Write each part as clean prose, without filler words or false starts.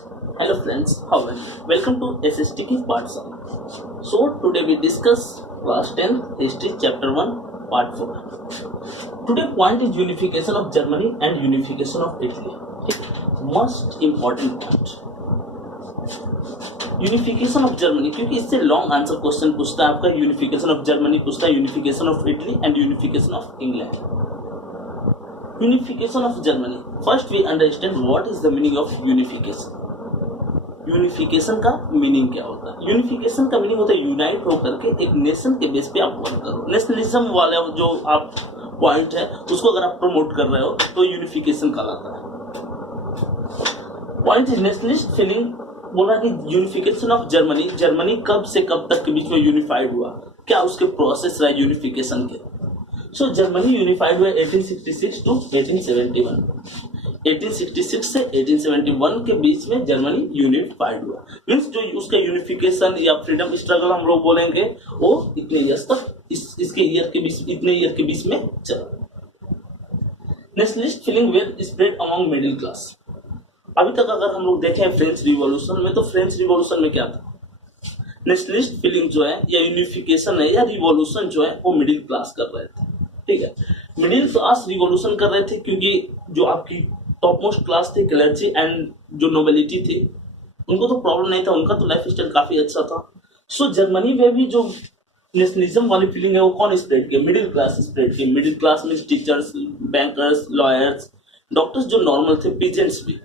Hello friends, how are you? Welcome to SSTK Part 7. So today we discuss class 10 History Chapter 1 Part 4. Today point is unification of Germany and unification of Italy. Most important point. Unification of Germany, क्योंकि इससे long answer question पूछता है आपका. Unification of Germany पूछता है, unification of Italy and unification of England. Unification of Germany. First we understand what is the meaning of unification. Unification का meaning क्या होता है? यूनिफिकेशन का मीनिंग होता है यूनाइट होकर के एक नेशन के बेस पे आप वर्क करो. नेशनलिज्म वाला जो आप पॉइंट है उसको अगर आप प्रमोट कर रहे हो तो यूनिफिकेशन कहलाता है. Point is nationalist feeling. बोला कि यूनिफिकेशन ऑफ जर्मनी, जर्मनी कब से कब तक के बीच में यूनिफाइड हुआ, क्या उसके प्रोसेस रहा यूनिफिकेशन के. सो जर्मनी यूनिफाइड हुआ 1866 टू 1871. 1866 से 1871 के बीच में जर्मनी यूनिफाइड हुआ. मीन्स जो उसका यूनिफिकेशन या फ्रीडम स्ट्रगल हम लोग बोलेंगे वो इतने ईयर्स तक इसके ईयर के बीच, इतने ईयर के बीच में चला. Nationalist feeling were spread among middle class. अभी तक अगर हम लोग देखें फ्रेंच रिवॉल्यूशन में, तो फ्रेंच रिवॉल्यूशन में क्या था? नेशनलिस्ट फीलिंग जो है या यूनिफिकेशन है या रिवॉल्यूशन जो है वो मिडिल क्लास कर रहे थे. ठीक है, मिडिल क्लास रिवॉल्यूशन कर रहे थे क्योंकि जो आपकी टॉप मोस्ट क्लास थी, क्लर्जी एंड जो नोबेलिटी थी, उनको तो प्रॉब्लम नहीं था, उनका तो लाइफ स्टाइल काफी अच्छा था. सो जर्मनी में भी जो नेशनलिज्म वाली फीलिंग है वो कौन स्प्रेड किया? मिडिल क्लास स्प्रेड की. मिडिल क्लास में टीचर्स, बैंकर्स, लॉयर्स, डॉक्टर्स जो नॉर्मल थे, पीजेंट्स भी.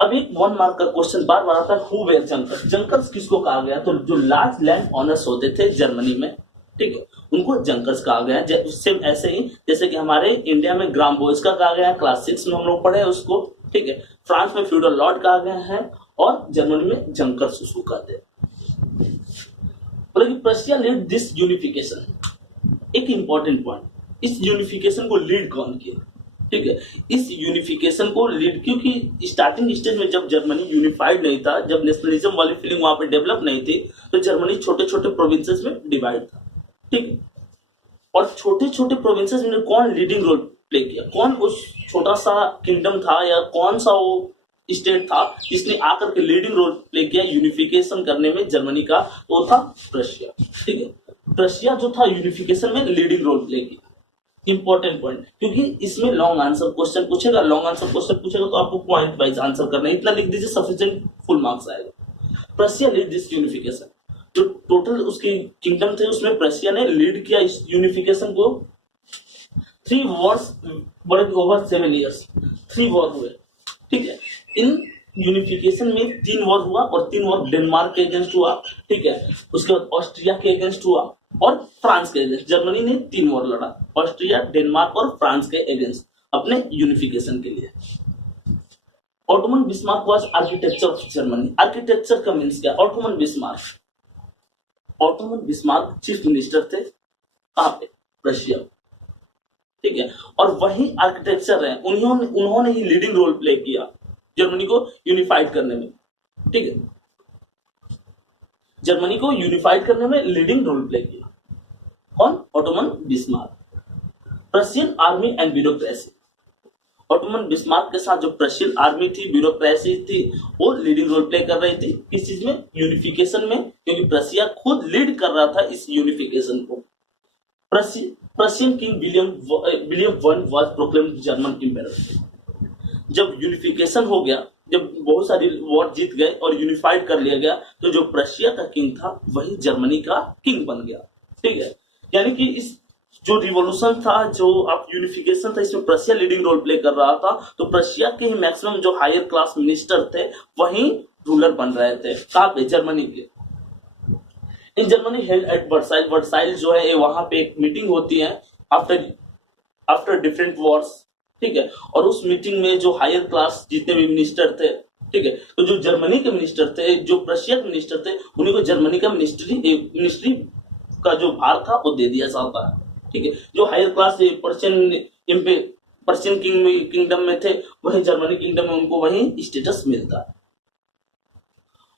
अब एक 1 मार्क का क्वेश्चन बार बार आता है, हु वेर जंकर्स. जंकर्स किसको कहा गया? तो जो लार्ज लैंड ऑनर्स होते थे जर्मनी में, ठीक है, उनको जंकर्स कहा गया. सेम ऐसे ही जैसे कि हमारे इंडिया में ग्राम बॉयज का कहा गया है, क्लास 6 में हम लोग पढ़े उसको. ठीक है, फ्रांस में फ्यूडल लॉर्ड कहा गया है और जर्मनी में जंकर्स उसको कहते हैं. Prussia lead this unification. एक इंपॉर्टेंट पॉइंट, इस यूनिफिकेशन को लीड कौन किया? ठीक है, इस यूनिफिकेशन को लीड, क्योंकि स्टार्टिंग स्टेज में जब जर्मनी यूनिफाइड नहीं था, जब नेशनलिज्म वाली फीलिंग वहां पे डेवलप नहीं थी, तो जर्मनी छोटे छोटे प्रोविंसेस में डिवाइड था. ठीक है, और छोटे छोटे प्रोविंसेस में कौन लीडिंग रोल प्ले किया? कौन उस छोटा सा किंगडम था या कौन सा वो स्टेट था जिसने आकर के लीडिंग रोल प्ले किया यूनिफिकेशन करने में जर्मनी का? वो था प्रशिया. ठीक है, प्रशिया जो था यूनिफिकेशन में लीडिंग रोल प्ले किया. इंपॉर्टेंट पॉइंट, क्योंकि इसमें लॉन्ग आंसर क्वेश्चन पूछेगा. लॉन्ग आंसर क्वेश्चन पूछेगा तो आपको पॉइंट वाइज आंसर करना है. इतना लिख दीजिए, सफिशिएंट, फुल मार्क्स आएगा. Prussia lead this unification. जो टोटल उसके किंगडम थे उसमें प्रशिया ने लीड किया इस यूनिफिकेशन को. 3 वॉर्स ओवर 7 ईयर्स. 3 वॉर हुए. ठीक है, इन यूनिफिकेशन में 3 वॉर हुआ और 3 वॉर डेनमार्क के अगेंस्ट हुआ. ठीक है, उसके बाद ऑस्ट्रिया के अगेंस्ट हुआ और फ्रांस के अगेंस्ट. जर्मनी ने 3 वॉर लड़ा, ऑस्ट्रिया, डेनमार्क और फ्रांस के अगेंस्ट, अपने यूनिफिकेशन के लिए. Ottoman Bismarck was architecture of Germany. Architecture का मींस क्या? Ottoman Bismarck. Ottoman Bismarck chief minister थे कहां पे? रशिया. ठीक है, और वही आर्किटेक्चर है, उन्होंने ही लीडिंग रोल प्ले किया जर्मनी को यूनिफाइड करने में. ठीक है, जर्मनी को यूनिफाइड करने में लीडिंग रोल प्ले किया. कौन? Ottoman Bismarck. Prussian army and bureaucracy. Ottoman Bismarck के साथ जो प्रशियन आर्मी थी, ब्यूरोक्रेसी थी, वो लीडिंग रोल प्ले कर रही थी. किस चीज में? यूनिफिकेशन में, क्योंकि प्रशिया खुद लीड कर रहा था इस यूनिफिकेशन को. Prussian king William one was proclaimed German emperor. जब यूनिफिकेशन हो गया, जब बहुत सारी वॉर जीत गए और यूनिफाइड कर लिया गया, तो जो प्रशिया का किंग था वही जर्मनी का किंग बन गया. ठीक है, यानी कि इस जो रिवॉल्यूशन था, जो आप यूनिफिकेशन था, इसमें प्रशिया लीडिंग रोल प्ले कर रहा था. तो प्रशिया के ही मैक्सिमम जो हायर क्लास मिनिस्टर थे वही रूलर बन रहे थे. कहां पे? जर्मनी के. In Germany held at Versailles. Versailles जो है वहां पे एक मीटिंग होती है आफ्टर डिफरेंट वॉर्स. ठीक है, और उस मीटिंग में जो हायर क्लास जितने भी मिनिस्टर थे, ठीक है, तो जो जर्मनी के मिनिस्टर थे, जो प्रशिया के मिनिस्टर थे, उन्हीं को जर्मनी का मिनिस्ट्री का जो भार था वो दे दिया जाता है. ठीक है, जो हायर क्लास पर्शियन किंगडम में थे, वही जर्मनी किंगडम में उनको वही स्टेटस मिलता है.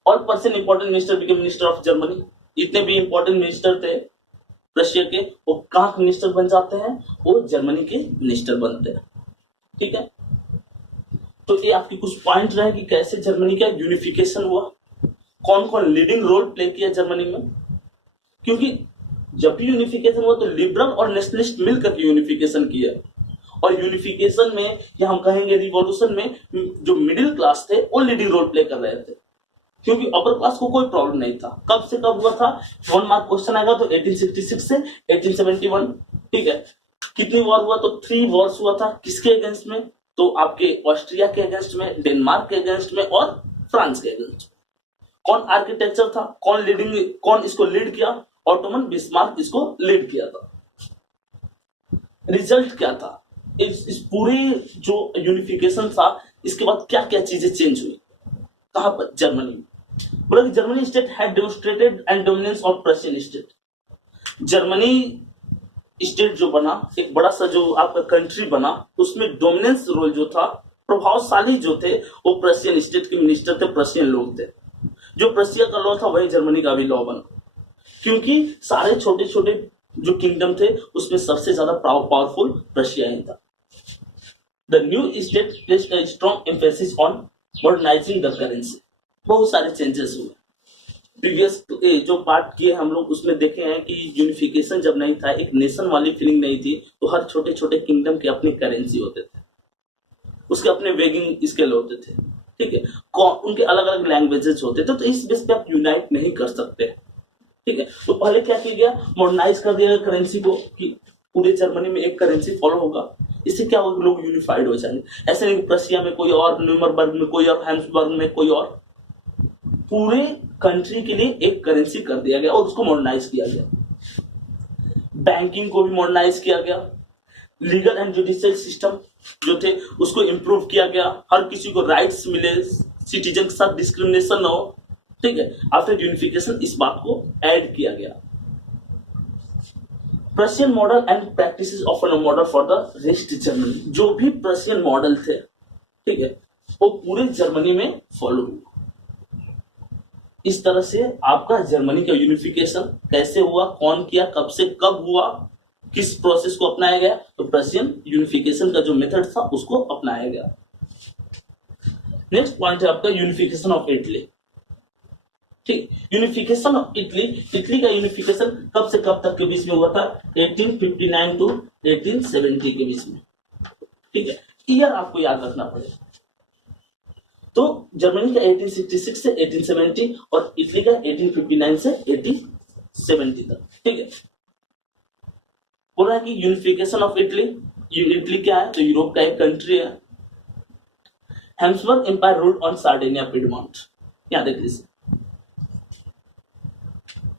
और Persian important minister became minister of Germany. इतने भी इंपॉर्टेंट मिनिस्टर थे रशिया के, वो कहाँ के मिनिस्टर बन जाते हैं? वो जर्मनी के मिनिस्टर बनते हैं. ठीक है, तो ये आपकी कुछ पॉइंट रहे कि कैसे जर्मनी का यूनिफिकेशन हुआ, कौन कौन लीडिंग रोल प्ले किया जर्मनी में। क्योंकि जब भी यूनिफिकेशन हुआ तो लिबरल और नेशनलिस्ट मिलकर के यूनिफिकेशन किया, और यूनिफिकेशन में या हम कहेंगे रिवॉल्यूशन में जो मिडिल क्लास थे वो लीडिंग रोल प्ले कर रहे थे, क्योंकि अपर क्लास को कोई प्रॉब्लम नहीं था। कब से कब हुआ था, 1 मार्क क्वेश्चन आएगा तो 1866 से 1871, ठीक है। कितनी वॉर हुआ, तो 3 वॉर्स हुआ था। किसके अगेंस्ट में, तो आपके ऑस्ट्रिया के अगेंस्ट में, डेनमार्क के अगेंस्ट में और फ्रांस के अगेंस्ट। कौन आर्किटेक्चर था, कौन इसको लीड किया, ऑटोमन बिस्मार्क इसको लीड किया था। रिजल्ट क्या था, इस पूरे जो यूनिफिकेशन था इसके बाद क्या क्या चीजें चेंज हुई, कहां पर, जर्मनी में। बोला कि Germany state had demonstrated and dominance of Prussian state. Germany state जो बना, एक बड़ा सा जो आपका कंट्री बना, उसमें डोमिनेंस रोल जो था, प्रभावशाली जो थे वो प्रशियन स्टेट के मिनिस्टर थे, प्रशियन लोग थे। जो प्रशिया का लॉ था वही जर्मनी का भी लॉ बना, क्योंकि सारे छोटे छोटे जो किंगडम थे उसमें सबसे ज्यादा पावरफुल प्रशिया ही था। The new state placed a strong emphasis on modernising the currency. बहुत सारे चेंजेस हुए। प्रीवियस जो पार्ट किए हम लोग उसमें देखे हैं कि यूनिफिकेशन जब नहीं था, एक नेशन वाली फीलिंग नहीं थी, तो हर छोटे छोटे किंगडम के अपनी करेंसी होते थे, उसके अपने वेगिंग स्केल होते थे, ठीक है। उनके अलग अलग लैंग्वेजेस होते थे, तो इस बेस पे आप यूनाइट नहीं कर सकते, ठीक है। तो पहले क्या किया गया, मॉडर्नाइज कर दिया गया करेंसी को कि पूरे जर्मनी में एक करेंसी फॉलो होगा। इससे क्या होगा, लोग यूनिफाइड हो जाएंगे। ऐसे नहीं प्रशिया में कोई और, न्यूरमबर्ग में कोई और, हैम्सबर्ग में कोई और, पूरे कंट्री के लिए एक करेंसी कर दिया गया और उसको मॉडर्नाइज किया गया। बैंकिंग को भी मॉडर्नाइज किया गया। लीगल एंड जुडिशियल सिस्टम जो थे उसको इंप्रूव किया गया, हर किसी को राइट्स मिले, सिटीजन के साथ डिस्क्रिमिनेशन न हो, ठीक है। आफ्टर यूनिफिकेशन इस बात को ऐड किया गया। Prussian model and practices of a model for the rest Germany. जो भी प्रशियन मॉडल थे, ठीक है, वो पूरे जर्मनी में फॉलो हुआ। इस तरह से आपका जर्मनी का यूनिफिकेशन कैसे हुआ, कौन किया, कब से कब हुआ, किस प्रोसेस को अपनाया गया, तो प्रशियन यूनिफिकेशन का जो मेथड था उसको अपनाया गया। नेक्स्ट पॉइंट है आपका यूनिफिकेशन ऑफ इटली, ठीक। यूनिफिकेशन ऑफ इटली, इटली का यूनिफिकेशन कब से कब तक के बीच में हुआ था, 1859 टू 1870 के बीच में, ठीक है। ईयर आपको याद रखना पड़ेगा। तो जर्मनी का 1866 से 1870 और इटली का 1859 से 1870 तक, ठीक है। बोल रहा है कि यूनिफिकेशन ऑफ इटली, इटली क्या है, तो यूरोप का एक कंट्री है। Habsburg empire ruled on Sardinia Piedmont. यहां देख लीजिए,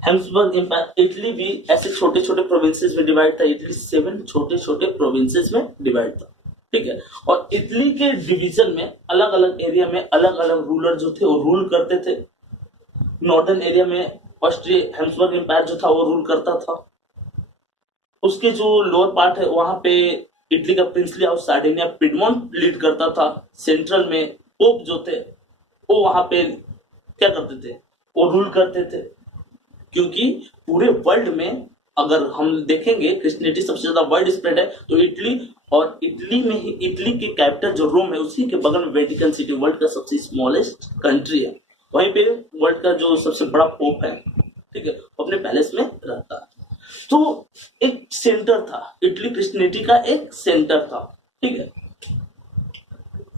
हैम्सबर्ग एम्पायर, इटली भी ऐसे छोटे छोटे प्रोविंसेस में डिवाइड था। इटली 7 छोटे छोटे प्रोविंसेस में डिवाइड था, ठीक है। और इटली के डिवीजन में अलग अलग एरिया में अलग अलग रूलर जो थे वो रूल करते थे। नॉर्दर्न एरिया में ऑस्ट्रिया हैम्सबर्ग एम्पायर जो था वो रूल करता था। उसके जो लोअर पार्ट है वहां पे इटली का princely house Sardinia Piedmont lead करता था। सेंट्रल में पोप जो थे वो वहां पे क्या करते थे, वो रूल करते थे। क्योंकि पूरे वर्ल्ड में अगर हम देखेंगे क्रिश्चियनिटी सबसे ज्यादा वर्ल्ड स्प्रेड है, तो इटली, और इटली में ही, इटली के कैपिटल जो रोम है उसी के बगल में वेटिकन सिटी, वर्ल्ड का सबसे स्मॉलेस्ट कंट्री है। वहीं पे वर्ल्ड का जो सबसे बड़ा पोप है, ठीक है, अपने पैलेस में रहता है। तो एक सेंटर था, इटली क्रिश्चियनिटी का एक सेंटर था, ठीक है।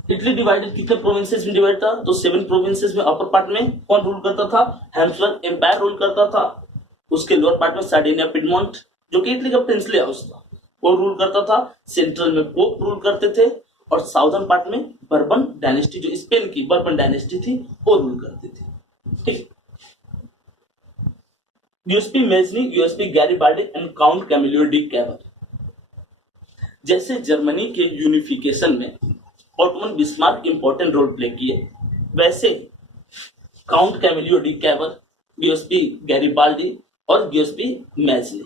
इटली डिवाइडेड कितने प्रोविंसेस में डिवाइड था, तो 7 प्रोविंसेस में। अपर पार्ट में कौन रूल करता था, हैम्सबर्ग एम्पायर रूल करता था। उसके लोअर पार्ट में सार्डिनिया पिडमॉन्ट जो कि इटली का प्रिंसली हाउस था वो रूल करता था। सेंट्रल में पोप रूल करते थे और साउदर्न पार्ट में बर्बन डायनेस्टी, जो स्पेन की बर्बन डायनेस्टी थी, वो रूल करती थी, ठीक। Giuseppe Mazzini, Giuseppe Garibaldi and Count Camillo de Cavour. जैसे जर्मनी के यूनिफिकेशन में Otto von Bismarck important role play किए, वैसे Count Camillo de Cavour, Giuseppe Garibaldi और यूएसपी मेजनी,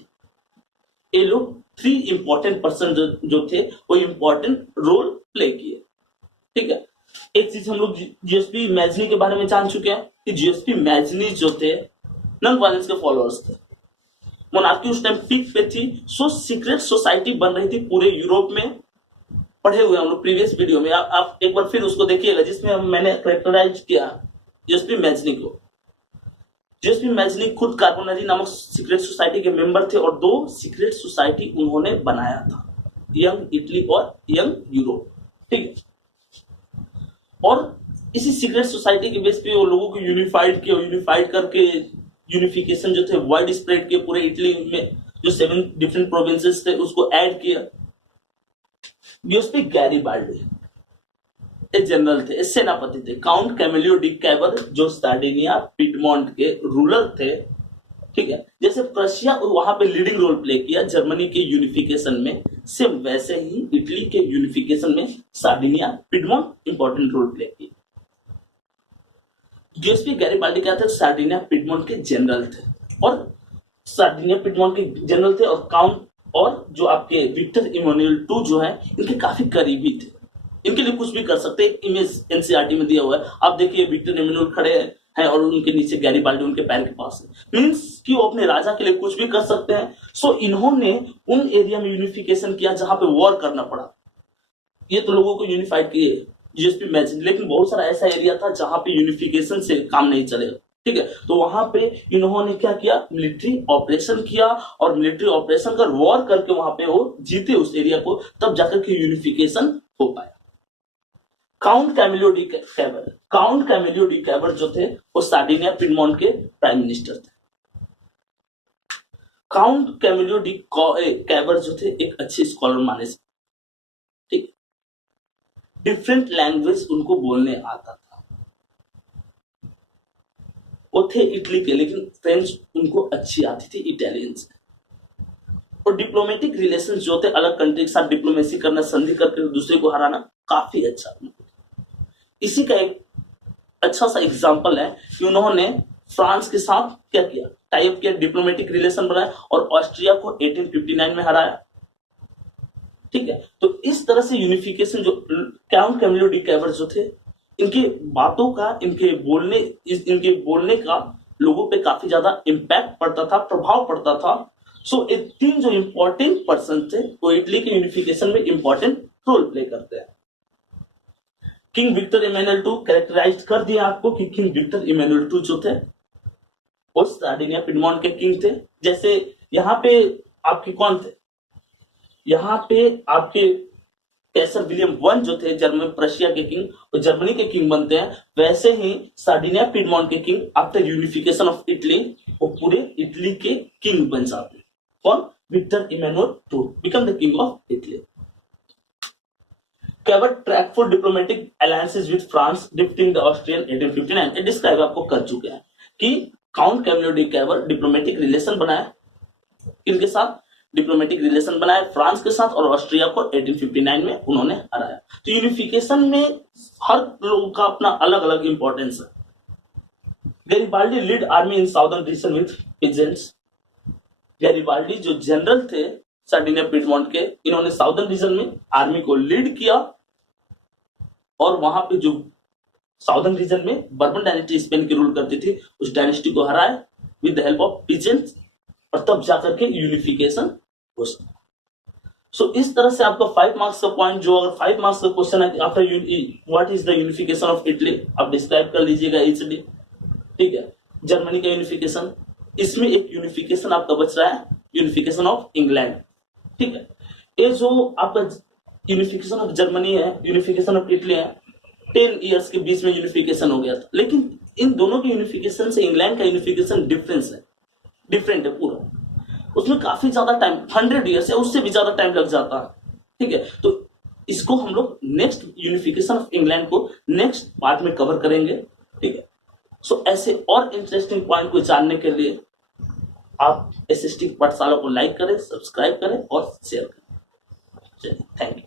ये लोग 3 इंपॉर्टेंट पर्सन जो थे वो इंपॉर्टेंट रोल प्ले किए, ठीक है। एक चीज हम लोग जीएसपी मैजनी के बारे में जान चुके हैं कि जीएसपी मैजनी जो थे नन वायलेंस के फॉलोअर्स थे। मोनार्की उस टाइम पीक पे थी, सो सीक्रेट सोसाइटी बन रही थी पूरे यूरोप में। पढ़े हुए हैं हम लोग प्रीवियस वीडियो में, आप एक बार फिर उसको देखिएगा, जिसमें मैंने करेक्टराइज किया जोसेफ मैजनी को। जोसेफ मैजनी खुद कार्बोनरी नामक सीक्रेट सोसाइटी के मेंबर थे और 2 सीक्रेट सोसाइटी उन्होंने बनाया था, यंग इटली और यंग यूरोप, ठीक है। और इसी सीक्रेट सोसाइटी के बेस पे वो लोगों को यूनिफाइड किया, यूनिफाइड करके यूनिफिकेशन जो थे वाइड स्प्रेड किए पूरे इटली में, जो 7 डिफरेंट प्रोविंसेस थे उसको ऐड किया। जोसेफ गैरिबाल्डी एक जनरल थे, एक सेनापति थे। काउंट कैमिलियो डी कैबर जो सार्डिनिया पिडमोंट के रूलर थे, ठीक है। जैसे प्रशिया वहां पे लीडिंग रोल प्ले किया जर्मनी के यूनिफिकेशन में, सेम वैसे ही इटली के यूनिफिकेशन में Sardinia Piedmont important role play किया। जोसेफ गैरिबाल्डी क्या थे, सार्डिनिया पिडमोंट के जनरल थे, और सार्डिनिया पिडमोंट के जनरल थे, और काउंट और जो आपके विक्टर इमानुएल टू जो है इनके काफी करीबी थे, इनके लिए कुछ भी कर सकते हैं। इमेज एनसीईआरटी में दिया हुआ है, आप देखिए विक्टर इमानुएल खड़े हैं और उनके नीचे गैरिबाल्डी उनके पैर के पास है, मींस कि वो अपने राजा के लिए कुछ भी कर सकते हैं। सो इन्होंने उन एरिया में यूनिफिकेशन किया जहां पे वॉर करना पड़ा, ये तो लोगों को यूनिफाइड किए यूएसपी मैच, लेकिन बहुत सारा ऐसा एरिया था जहां पे यूनिफिकेशन से काम नहीं चलेगा, ठीक है। तो वहां पे इन्होंने क्या किया, मिलिट्री ऑपरेशन किया, और मिलिट्री ऑपरेशन कर वॉर करके वहां पे वो जीते उस एरिया को, तब जाकर के यूनिफिकेशन हो पाया। Count Camillo de कैबर, count Camillo de कैबर जो थे वो सार्डिनिया पिडमोंट के प्राइम मिनिस्टर थे। काउंट कैमिलियो डी कैबर जो थे एक अच्छे स्कॉलर माने से, ठीक, डिफरेंट लैंग्वेज उनको बोलने आता था, वो थे इटली के, लेकिन फ्रेंच उनको अच्छी आती थी इटालियन से। और डिप्लोमेटिक रिलेशंस जो थे अलग कंट्री के साथ डिप्लोमेसी करना, संधि करके दूसरे को हराना काफी अच्छा। इसी का एक अच्छा सा एग्जांपल है कि उन्होंने फ्रांस के साथ क्या किया, टाइप किया, डिप्लोमेटिक रिलेशन बनाया और ऑस्ट्रिया को 1859 में हराया, ठीक है। तो इस तरह से यूनिफिकेशन जो काउंट कैमिलियो डी कैबर जो थे, इनके बातों का, इनके बोलने का लोगों पे काफी ज्यादा इम्पैक्ट पड़ता था, प्रभाव पड़ता था। सो ये 3 जो इंपॉर्टेंट पर्सन थे वो इटली के यूनिफिकेशन में इंपॉर्टेंट रोल प्ले करते हैं। King Victor Emmanuel two characterise कर दिया आपको कि किंग विक्टर इमैनुएल टू जो थे वो सार्डिनिया पिडमोंट के किंग थे। जैसे यहाँ पे आपके कौन थे, यहाँ पे आपके कैसर विलियम वन जो थे जर्मन प्रशिया के किंग, वो जर्मनी के किंग बनते हैं। वैसे ही सार्डिनिया पिडमोंट के king after unification of Italy वो पूरे इटली के किंग बन जाते हैं। कौन, Victor Emmanuel two become the king of Italy. Cavour track for diplomatic alliances with France defeating the Austrian 1859, ये डिस्क्राइब आपको कर चुके हैं कि Count Camillo de Cavour diplomatic relation बनाया, इनके साथ डिप्लोमेटिक रिलेशन बनाए फ्रांस के साथ, और ऑस्ट्रिया को 1859 में उन्होंने हराया। तो यूनिफिकेशन में हर लोगों का अपना अलग अलग इंपॉर्टेंस है। Garibaldi lead army in southern region with peasants, Garibaldi जो जनरल थे सार्डिनिया पिडमोंट के, इन्होंने साउदर्न रीजन में आर्मी को लीड किया, और वहां पे जो साउदर्न रीजन में बर्बन डायनेस्टी स्पेन की रूल करती थी, उस डायनेस्टी को हराया with the help of peasants, और तब जाकर के यूनिफिकेशन हो सका। सो इस तरह से आपका 5 मार्क्स का पॉइंट, जो अगर 5 मार्क्स का क्वेश्चन है after what is the unification of Italy, आप डिस्क्राइब कर लीजिएगा इजीली, ठीक है। जर्मनी का यूनिफिकेशन, इसमें एक यूनिफिकेशन आपका बच रहा है, यूनिफिकेशन ऑफ इंग्लैंड, ठीक है। ये जो आपका यूनिफिकेशन ऑफ जर्मनी है, यूनिफिकेशन ऑफ इटली है, 10 इयर्स के बीच में यूनिफिकेशन हो गया था, लेकिन इन दोनों के यूनिफिकेशन से इंग्लैंड का यूनिफिकेशन डिफरेंट है पूरा, उसमें काफी ज्यादा टाइम 100 इयर्स या उससे भी ज्यादा टाइम लग जाता है, ठीक है। तो इसको हम लोग नेक्स्ट यूनिफिकेशन ऑफ इंग्लैंड को नेक्स्ट पार्ट में कवर करेंगे, ठीक है। सो ऐसे और इंटरेस्टिंग पॉइंट को जानने के लिए आप एसएसटी पाठशाला को लाइक करें, सब्सक्राइब करें और शेयर करें। चलिए, थैंक यू।